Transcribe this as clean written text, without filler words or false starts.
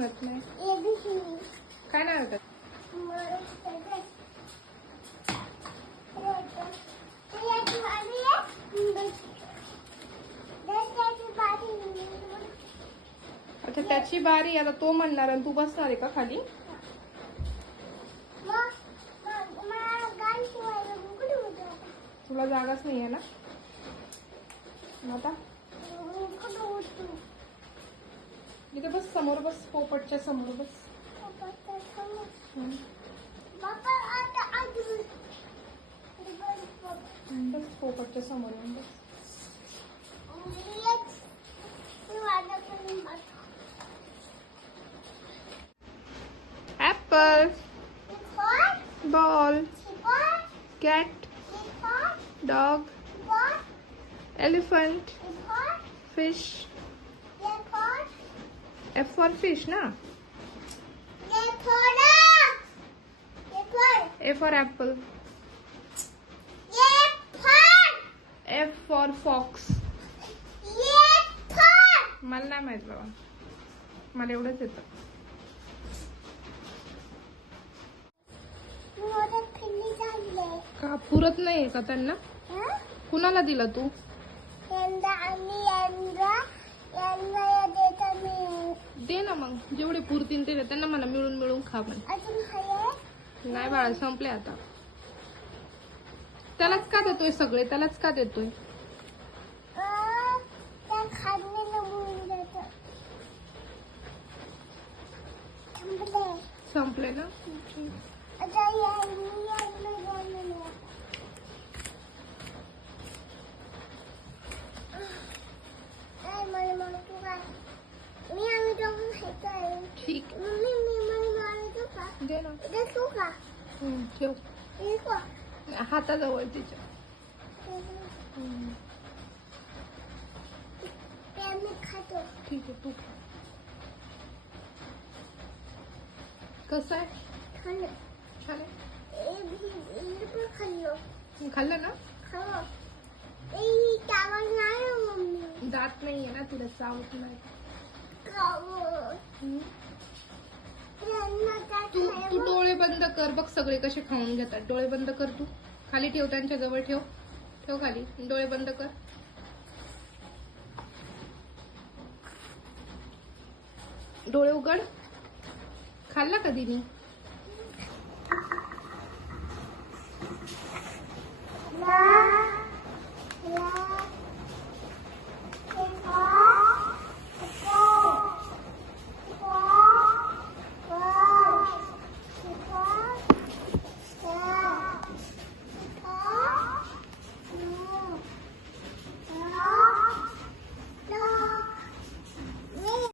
म्हणत नाही? काय नाव आहे? अच्छा, त्याची बारी. आता तो म्हणणार आणि तू बसणार आहे का खाली? तुला जागाच नाहीये ना आता? इथे बस, समोर बस, पोपटच्या समोर बस. बस पोपटच्या समोर येऊन बस. Apple, ball, cat, dog, elephant, fish. F for fish ना? A for apple. F for fox. मला नाही माहित बाबा, मला एवढंच येतं. का पुरत नाही का त्यांना? कुणाला दिला तू? दे ना मग, जेवढे पुरतील ते. त्यांना मला मिळून मिळून खा पण. नाही बाळा, संपले आता. त्यालाच का देतोय सगळे? त्यालाच का देतोय? संपले ना? ठीक, दे ना. ठेव हाताजवळ तिच्या. ठीक आहे, तू कसं आहे? छान आहे. खाल्लं ना? जात नाहीये ना तुला, चावत नाही. तू डोळे बंद कर, बघ सगळे कसे खाऊन घेतात. डोळे बंद कर, तू खाली ठेव, त्यांच्या जवळ ठेव. ठेव खाली, डोळे बंद कर. डोळे उघड. खाल्ला कधी मी?